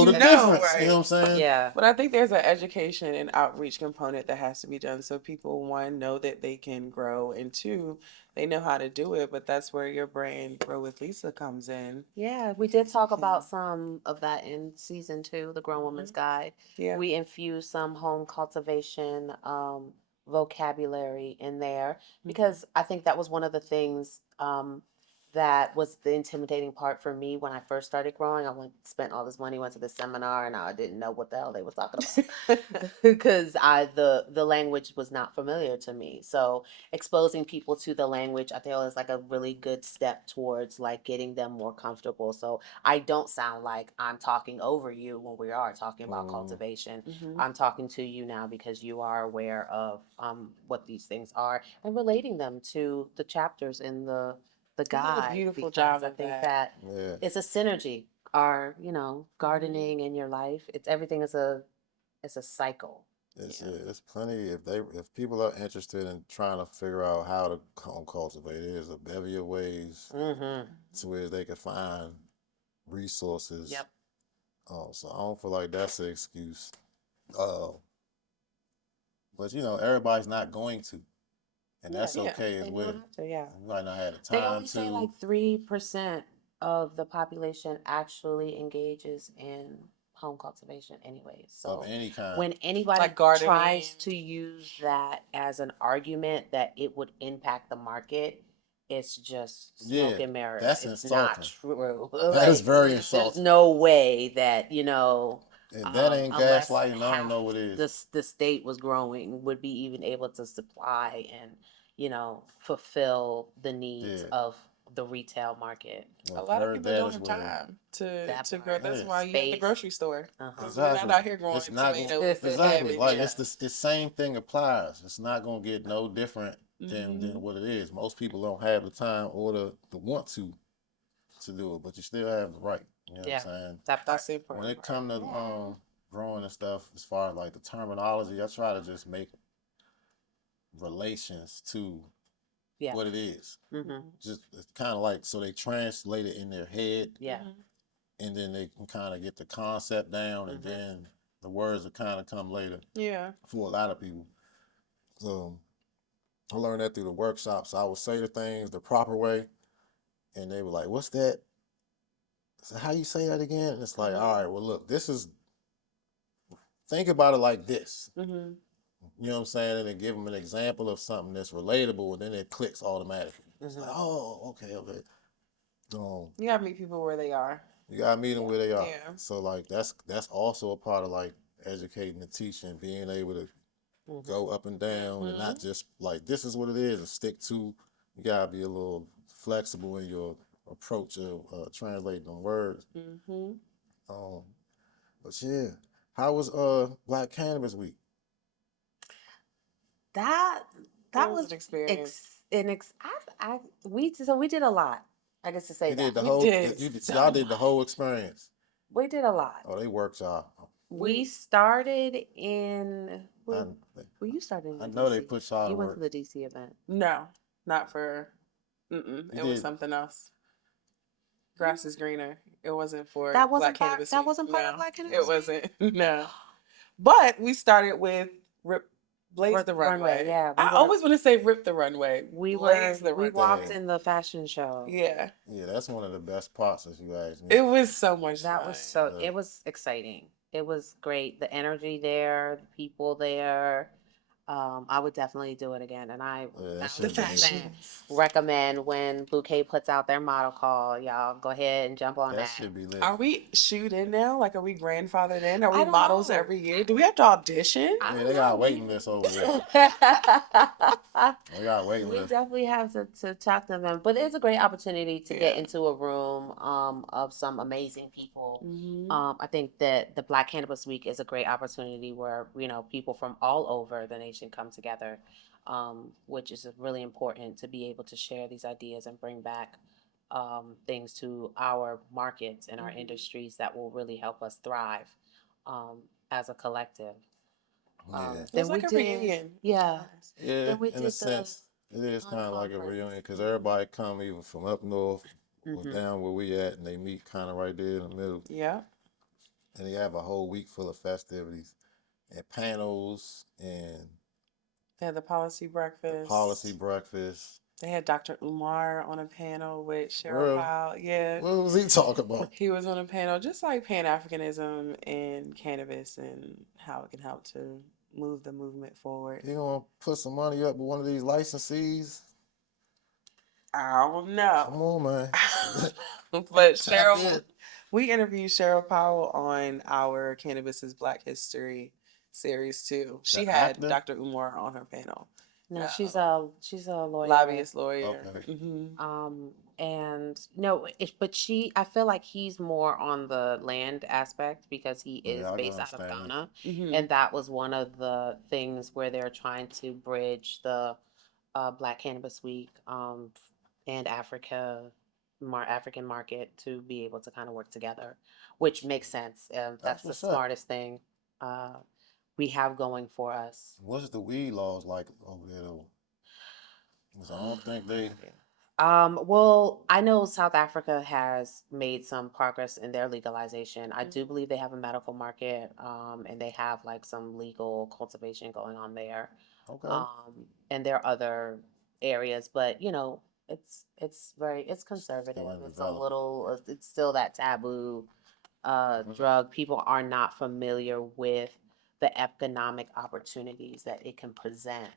You the know, difference. right. You know what I'm saying? Yeah. But I think there's an education and outreach component that has to be done so people, one, know that they can grow, and two, they know how to do it. But that's where your brand Grow with Lisa comes in. Yeah, we did talk about some of that in season 2, the Grown Woman's Guide. Yeah. We infused some home cultivation vocabulary in there because I think that was one of the things that was the intimidating part for me when I first started growing. Spent all this money, went to the seminar, and I didn't know what the hell they was talking about because the language was not familiar to me. So exposing people to the language, I feel is like a really good step towards like getting them more comfortable. So I don't sound like I'm talking over you when we are talking about cultivation. I'm talking to you now because you are aware of what these things are and relating them to the chapters in the guide. A beautiful because job I of think that. it's a synergy. Our gardening in your life, everything is a cycle. It's plenty. If people are interested in trying to figure out how to home cultivate, there's a bevy of ways to where they can find resources. Yep. So I don't feel like that's an excuse. But everybody's not going to, and that's okay as They well. don't have to, yeah. You might not have the They time only say to. like 3% of the population actually engages in home cultivation anyways. So Of any kind. when anybody Like gardening. tries to use that as an argument that it would impact the market, it's just smoke and mirrors. That's it's insulting. not true. That is very There's insulting. no way that, If that ain't unless gaslighting, I don't know what is. the state was growing, would be even able to supply and, fulfill the needs of the retail market. A lot of people don't have time to grow. That's why you have the grocery store. We're not out here growing tomatoes. Exactly. Like it's the same thing applies. It's not gonna get no different than what it is. Most people don't have the time or the want to do it, but you still have the right. You know what I'm saying? That's the important. When it comes to growing and stuff, as far as like the terminology, I try to just make relations to what it is. Just it's kind of like so they translate it in their head. And then they can kind of get the concept down, and then the words will kind of come later. Yeah. For a lot of people. I learned that through the workshops. I would say the things the proper way, and they were like, "What's that? So how you say that again?" And it's like, Mhm. all right, well, look, this is think about it like this. Mhm. You know what I'm saying? And then give them an example of something that's relatable, and then it clicks automatically. It's like, Mhm. oh, okay, okay. You gotta meet people where they are. You gotta meet them where they are. Yeah. So like that's also a part of like educating and teaching, being able to Mhm. go up and down and not just like this is what it is and stick to. You gotta be a little flexible in your approach of translating them words. Mhm. Um, but yeah, how was Black Cannabis Week? That It that was was an experience. we did a lot. I guess to say You did that the We whole did so y'all did the much. whole experience. we did a lot. Oh, they worked y'all. We started I well, you started in I the know they DC. put y'all to You went to work. the DC event. No, not for. You It was did. something else. Grass is greener. It wasn't for That Black wasn't part. Cannabis That Week. wasn't part of No, Black it Cannabis Week. wasn't. No. But we started with Rip Blaze the Runway. Yeah, I always want to say Rip the Runway. Blaze the we Runway. walked in the fashion show. Yeah. Yeah, that's one of the best parts, if you ask me. It was so much That fun. was it was exciting. It was great. The energy there, the people there. I would definitely do it again, and I Yeah, that The shit be lit. 1,000% fashions. recommend when Bouquet puts out their model call. Y'all go ahead and jump on That that. should be lit. Are we shoot in now? Like, are we grandfathered in? Are I we don't models know. every year? Do we have to audition? I Yeah, don't they got a know. waiting list over there. They got a waiting We list. definitely have to talk to them, but it's a great opportunity to get Yeah. into a room of some amazing people. Mhm. I think that the Black Cannabis Week is a great opportunity where people from all over the nation come together, which is really important to be able to share these ideas and bring back things to our markets and our Mhm. industries that will really help us thrive um, as a collective. Yeah. It was Then we like a did, reunion. yeah. Yeah, Then we in a did the sense, it is kind of like a conference. reunion because everybody come even from up north or Mhm. down where we at, and they meet kind of right there in the middle, Yeah. and they have a whole week full of festivities and panels and They had the policy breakfast. policy breakfast. They had Dr. Umar on a panel with Cheryl Real, Powell. Yeah. what was he talking about? He was on a panel just like Pan Africanism and cannabis and how it can help to move the movement forward. You gonna put some money up with one of these licensees? I don't Come know. on, man. But Tap Cheryl, in. we interviewed Cheryl Powell on our Cannabis is Black History series too. She The had actor? Dr. Umar on her panel. No, Um, she's a lawyer. Lobbyist lawyer. Okay. And no, but I feel like he's more on the land aspect because he is Yeah, I can based out of understand. Ghana, Mhm. and that was one of the things where they're trying to bridge the Black Cannabis Week and African market to be able to kind of work together, which makes sense. That's That's the what's up. smartest thing uh, we have going for us. What's the weed laws like over there though? 'Cause I don't think they. Well, I know South Africa has made some progress in their legalization. I do believe they have a medical market, and they have like some legal cultivation going on there. Okay. And there are other areas, but it's conservative. Still It's a undeveloped. little, it's still that taboo Mhm. drug. People are not familiar with the economic opportunities that it can present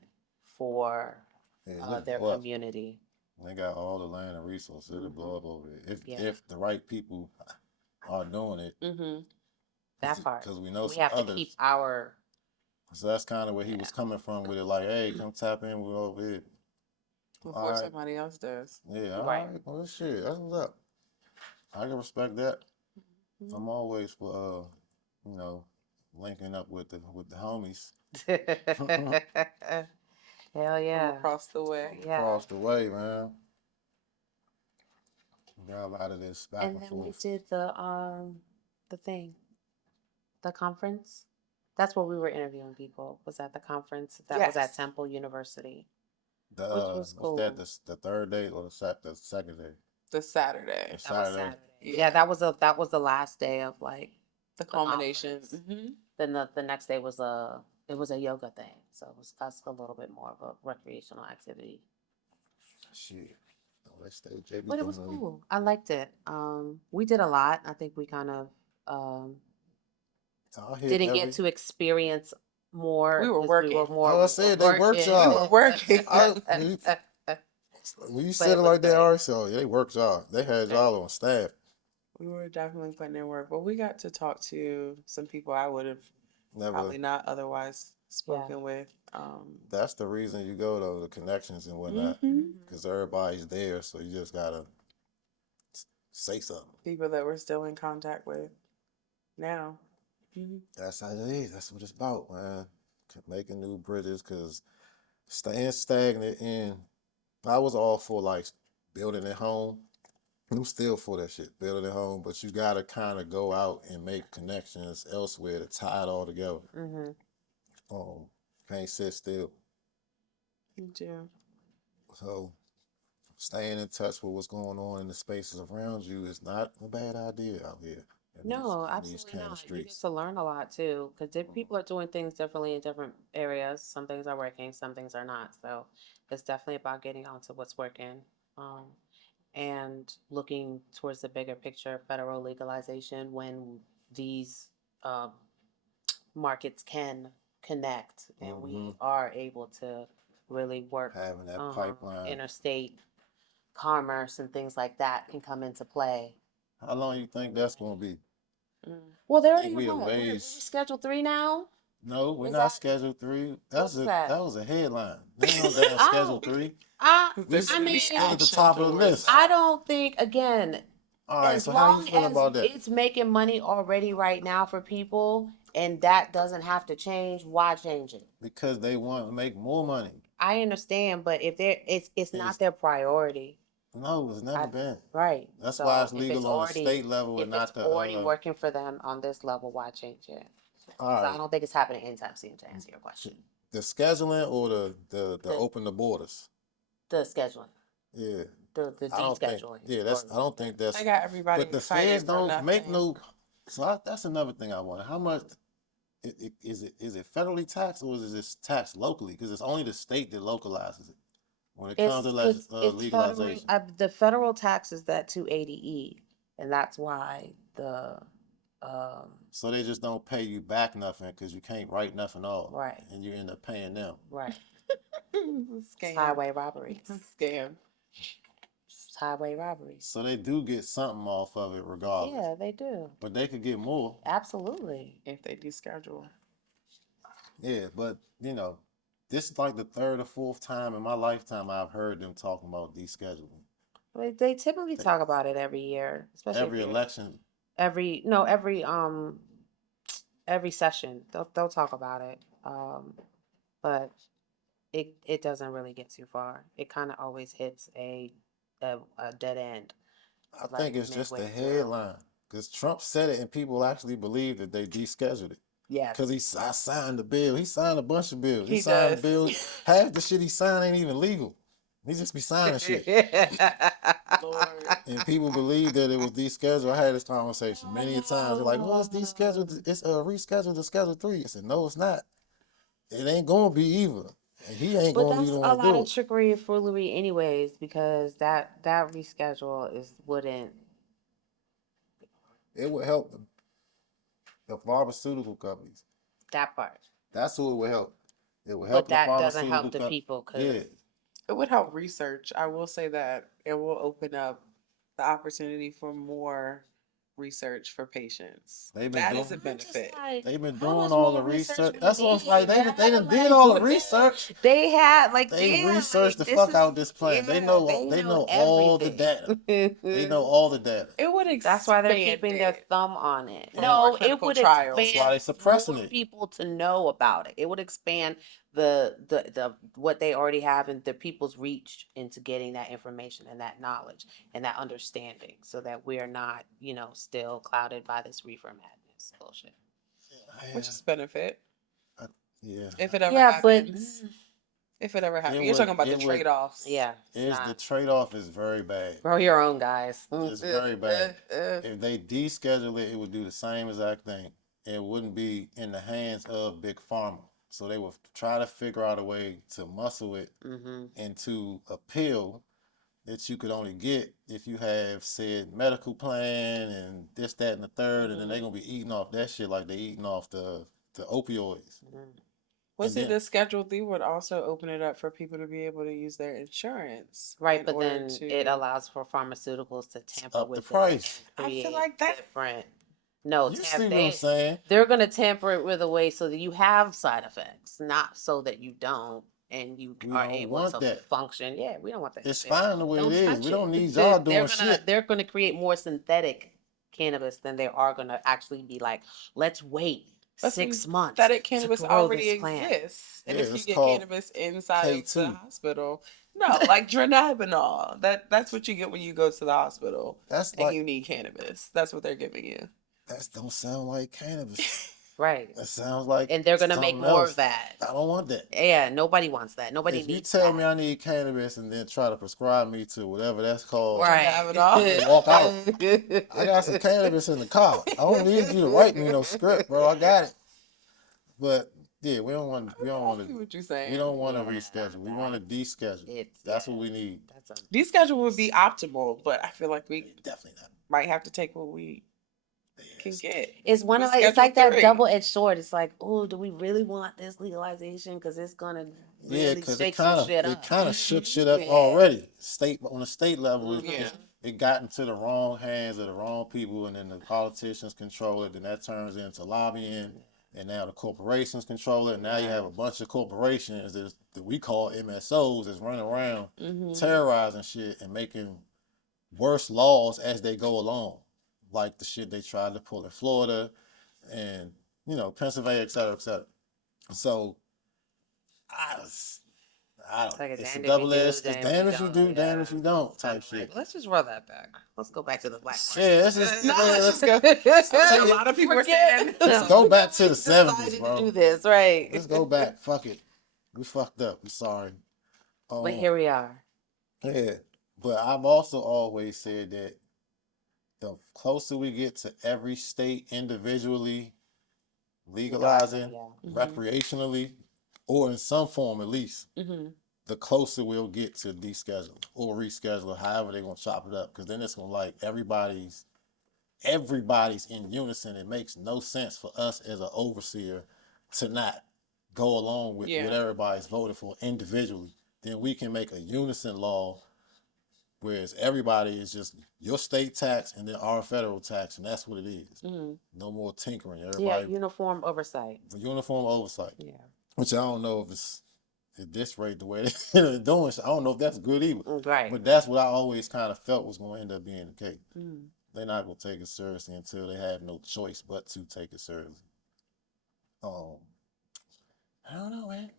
for Yeah, look their blow up. community. They got all the land and resources. It'll blow up over there Yeah. if the right people are doing it. Mhm. That part. Because we know We some have to others. keep our So that's kind of where he was coming from with it. Like, hey, come tap in with over here. All Before right. somebody else does. Yeah. All right. right. Well, shit. That's what's up. I can respect that. Mhm. I'm always for linking up with the homies. Hell From yeah. across the way. Yeah. Across the way, man. We got a lot of this back And and then we forth. did the thing, the conference. That's where we were interviewing people. Was at the conference that was at Yes. Temple University, The which was what's cool. that? The third day or the second day? The Saturday. The That was Saturday. Saturday. Yeah. Yeah, that was the last day of like The culmination. conference. Mhm. Then the next day was a it was a yoga thing, so it was that's a little bit more of a recreational activity. Shit. Oh, that's still JB But it was doing cool. I liked it. We did a lot. I think we kind of I hit didn't get every. to experience more We were because we were working. more Oh, I said they work working. We y'all. were working. When you But said it it was like that, I great. already said, oh, yeah, they worked y'all. They had y'all on staff. We were definitely putting in work. But we got to talk to some people I would have Never. probably not otherwise spoken with. That's the reason you go though, the connections and whatnot, because everybody's there. So you just gotta say something. People that we're still in contact with now. That's how it is. That's what it's about, man. Making new bridges, because staying stagnant in. I was all for like building at home. I'm still for that shit, building at home. But you gotta kind of go out and make connections elsewhere to tie it all together. Can't sit still. You do. So staying in touch with what's going on in the spaces around you is not a bad idea out here. No, in these absolutely kind of not. You get streets. to learn a lot too, because people are doing things differently in different areas. Some things are working, some things are not. So it's definitely about getting onto what's working, and looking towards the bigger picture, federal legalization when these markets can connect and we are able to really work. Having that pipeline. Interstate commerce and things like that can come into play. How long you think that's gonna be? Well, they're already We a what? We're ways. scheduled 3 now. No, we're Is not that- scheduled 3. What's that? That was a headline. They no damn scheduled 3. There's I gonna be mean, still at the action top of the towards list. that. I don't think again. All right, As so how you long feel as about that? it's making money already right now for people, and that doesn't have to change, why change it? Because they want to make more money. I understand, but if it's not their priority. No, it's never been. Right. That's So why it's if legal on the state level if and not it's the. already working for them on this level, why change it? All So I right. don't think it's happening anytime soon. To answer your question, The scheduling or the open the borders. the scheduling, Yeah. the I don't think. descheduling. Yeah, that's. I don't think that's. I got everybody But the excited feds for don't make nothing. no. So that's another thing I wonder. How much is it federally taxed or is it taxed locally? Because it's only the state that localizes it when it comes to legalization. The federal tax is that 280E, and that's why the So they just don't pay you back nothing because you can't write nothing off, right, and you end up paying them. right. Scam. It's highway robberies. Scam. It's highway robberies. So they do get something off of it regardless. Yeah, they do. But they could get more. Absolutely. If they deschedule. Yeah, but this is like the 3rd or 4th time in my lifetime I've heard them talking about descheduling. They typically talk about it every year, especially Every election. Every session they'll talk about it. But it doesn't really get too far. It kind of always hits a dead end. I think it's just a headline because Trump said it and people actually believe that they descheduled it. Yes. Because I signed the bill. He signed a bunch of bills. He signed does. bills. Half the shit he signed ain't even legal. He just be signing shit. Lord. And people believe that it was descheduled. I had this conversation many a times. They're like, well, it's descheduled. It's rescheduled to Schedule 3. I said, no, it's not. It ain't going to be either. And he ain't going to be the one to do it. But that's a lot of trickery and foolery anyways, because that reschedule wouldn't. It would help the pharmaceutical companies. That part. That's who it would help. It would help But that the doesn't help the people. Yeah. It would help research. I will say that it will open up the opportunity for more research for patients. That is a benefit. They've been doing all the research. That's what I'm like. They done did all the research. They had they researched the fuck out this plan. They know all the data. They know all the data. It would expand. That's why they're keeping their thumb on it. For No, more it clinical would trials. expand That's why they suppressing more it. people to know about it. It would expand the what they already have and the people's reach into getting that information and that knowledge and that understanding, so that we're not, still clouded by this reefer madness bullshit. Which is a benefit. Yeah. If it ever happens. But if it ever happens. You're talking about the trade-offs. Yeah. The trade-off is very bad. Grow your own, guys. It's very bad. If they deschedule it, it would do the same exact thing. It wouldn't be in the hands of Big Pharma. So they will try to figure out a way to muscle it Mm-hmm. into a pill that you could only get if you have said medical plan and this, that, and the 3rd, and then they're gonna be eating off that shit like they eating off the opioids. Was And it then the Schedule D would also open it up for people to be able to use their insurance Right, in but order then it to allows for pharmaceuticals to tamper up the with it price. and I feel create like that different. No, You see what I'm saying? they're gonna tamper it with a way so that you have side effects, not so that you don't and you We are don't able want to that. function. Yeah, we don't want that. It's Shit. fine the way it Don't is. touch We don't it. need y'all They're doing gonna shit. they're gonna create more synthetic cannabis than they are gonna actually be like, let's wait but 6 months synthetic to cannabis grow already this plant. exists. And Yeah, if you it's get called cannabis inside of the K2. hospital, no, like dronabinol. That's what you get when you go to the hospital That's and like you need cannabis. That's what they're giving you. that don't sound like cannabis. Right. That sounds like And they're gonna make something more else. of that. I don't want that. Yeah, nobody wants that. Nobody If you needs tell that. me I need cannabis and then try to prescribe me to whatever that's called, Right. Dronabinol. walk out. I got some cannabis in the car. I don't need you to write me no script, bro. I got it. But yeah, I see what you're saying. we don't want to Yeah, reschedule. We want to deschedule. That's what we need. That's a Deschedule would be optimal, but I feel like we Definitely not. might have to take what we can get. It's one With of it's like Schedule that 3. double-edged sword. It's like, oh, do we really want this legalization? Because it's gonna Yeah, really because shake some shit up. it kind of shook shit Mm-hmm. up already. On a state level, Yeah. it got into the wrong hands of the wrong people, and then the politicians control it. Then that turns into lobbying, and now the corporations control it. And now you have a bunch of corporations that we call MSOs that's running around Mm-hmm. terrorizing shit and making worse laws as they go along, like the shit they tried to pull in Florida and Pennsylvania, et cetera, et cetera. So I, I don't. It's like a It's a damned if you double do, edged. It's damned damn if if you you don't. do, damn if you don't So I'm type shit. like, let's just roll that back. Let's go back to the black market. Yeah, let's just No, yeah, let's let's just go. take A it. lot of people are Forget- saying. Let's go back to the Decided 70s, to bro. do this, right? Let's go back. Fuck it. We fucked up. I'm sorry. But here we are. Yeah, but I've also always said that the closer we get to every state individually legalizing Yeah. recreationally, or in some form at least, Mm-hmm. the closer we'll get to deschedule or reschedule, however they're gonna chop it up. Because then it's gonna like everybody's in unison. It makes no sense for us as an overseer to not go along with what everybody's voted for individually. Then we can make a unison law, whereas everybody is just your state tax and then our federal tax, and that's what it is. Mm-hmm. No more tinkering. Yeah, Everybody uniform oversight. uniform oversight. Yeah. Which I don't know if it's at this rate the way they're doing. I don't know if that's good either. Right. But that's what I always kind of felt was going to end up being the case. Mm-hmm. They're not going to take it seriously until they have no choice but to take it seriously. I don't know, man.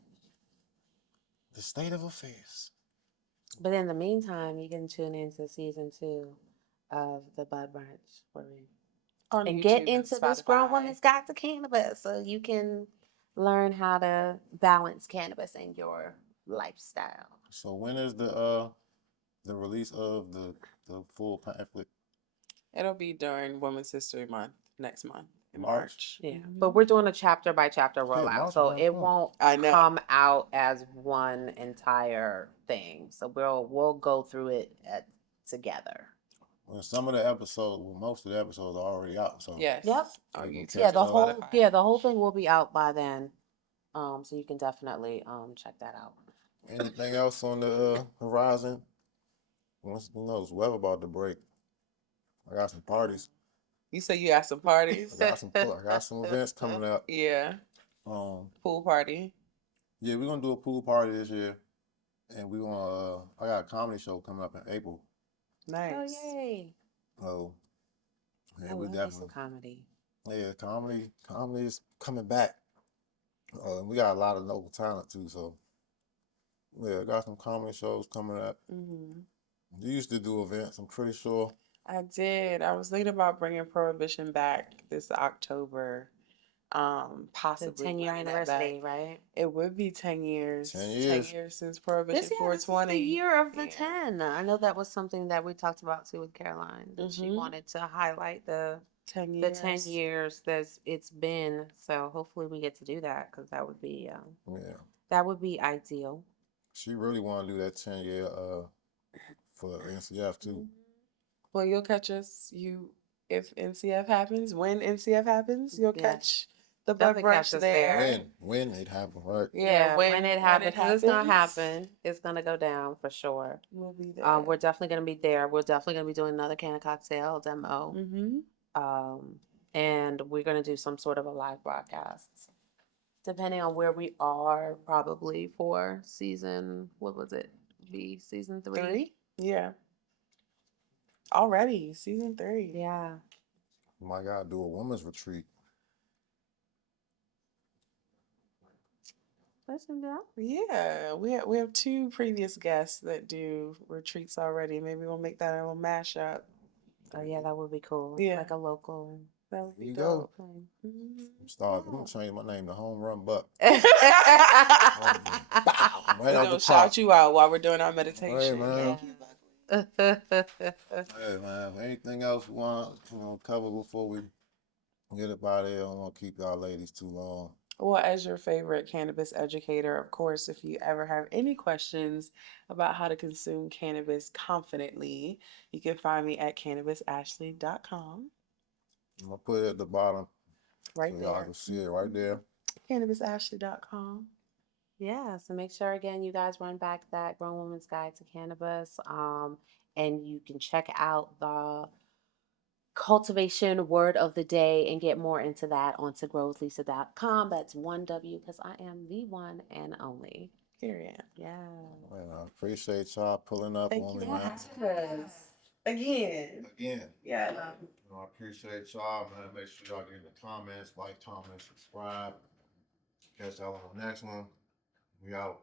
The state of affairs. But in the meantime, you can tune into season 2 of the Bud Brunch for me. On And YouTube get and into this grown Spotify. woman's guide to cannabis so you can learn how to balance cannabis in your lifestyle. So when is the release of the full pamphlet? It'll be during Women's History Month next month in March? March. Yeah, Mhm. but we're doing a chapter by chapter rollout, March so around it the corner. won't I know. come out as one entire thing. So we'll go through it together. Well, some of the episodes, most of the episodes are already out. So Yes. Yep. On Okay. YouTube. Yeah, and Spotify. the whole thing will be out by then. So you can definitely check that out. anything else on the horizon? Who knows? Weather about to break. I got some parties. You say you have some parties? I got some events coming up. Yeah. Pool party. Yeah, we're gonna do a pool party this year, and we gonna. I got a comedy show coming up in April. Nice. Oh yay! So yeah, I we love me definitely. some comedy. Yeah, comedy is coming back. We got a lot of local talent too, so yeah, I got some comedy shows coming up. Mm-hmm. You used to do events, I'm pretty sure. I did. I was thinking about bringing Prohibition back this October. The Possibly 10-year bringing that anniversary, back. right? It would be 10 years. 10 years. 10 years since Prohibition This is the 420. year of the Yeah. 10. I know that was something that we talked about too with Caroline. That she Mhm. wanted to highlight the 10 the years. 10 years that it's been. So hopefully we get to do that because Yeah. that would be ideal. She really want to do that 10-year for NCF too. Well, you'll catch us. If NCF happens, when NCF happens, you'll Yeah. catch the bug Definitely catch brunch us there. there. When it happened, right? Yeah, when it happens, 'cause it's gonna happens, happen. It's gonna go down for sure. we'll be there. We're definitely gonna be there. We're definitely gonna be doing another can of cocktail demo. And we're gonna do some sort of a live broadcast, depending on where we are, probably for season. What was it? Be season 3. 3? Yeah. Already season 3. Yeah. Oh my God, do a women's retreat. Listen, yeah. Yeah, we have 2 previous guests that do retreats already. Maybe we'll make that a little mashup. Oh yeah, that would be cool. Yeah. Like a local. That would There be you go. dope. Mhm. I'm gonna change my name to Home Run Buck. Bow. Right We're off gonna the shout top. you out while we're doing our meditation. Hey, man. Thank you, Buckley. Hey man, anything else we want to cover before we get up out of here? I don't want to keep y'all ladies too long. Well, as your favorite cannabis educator, of course, if you ever have any questions about how to consume cannabis confidently, you can find me at cannabisashley.com. I'm gonna put it at the bottom Right so y'all there. can see it right there. Cannabisashley.com. Yeah, so make sure again you guys run back that Grown Woman's Guide to Cannabis. And you can check out the cultivation word of the day and get more into that onto growwithlisa.com. That's 1W because I am the one and only. Period. Yeah. Man, I appreciate y'all pulling up Thank on you me, man. Again. Yeah. I appreciate y'all, man. Make sure y'all get in the comments, like, comment, subscribe. Catch y'all on the next one. We out.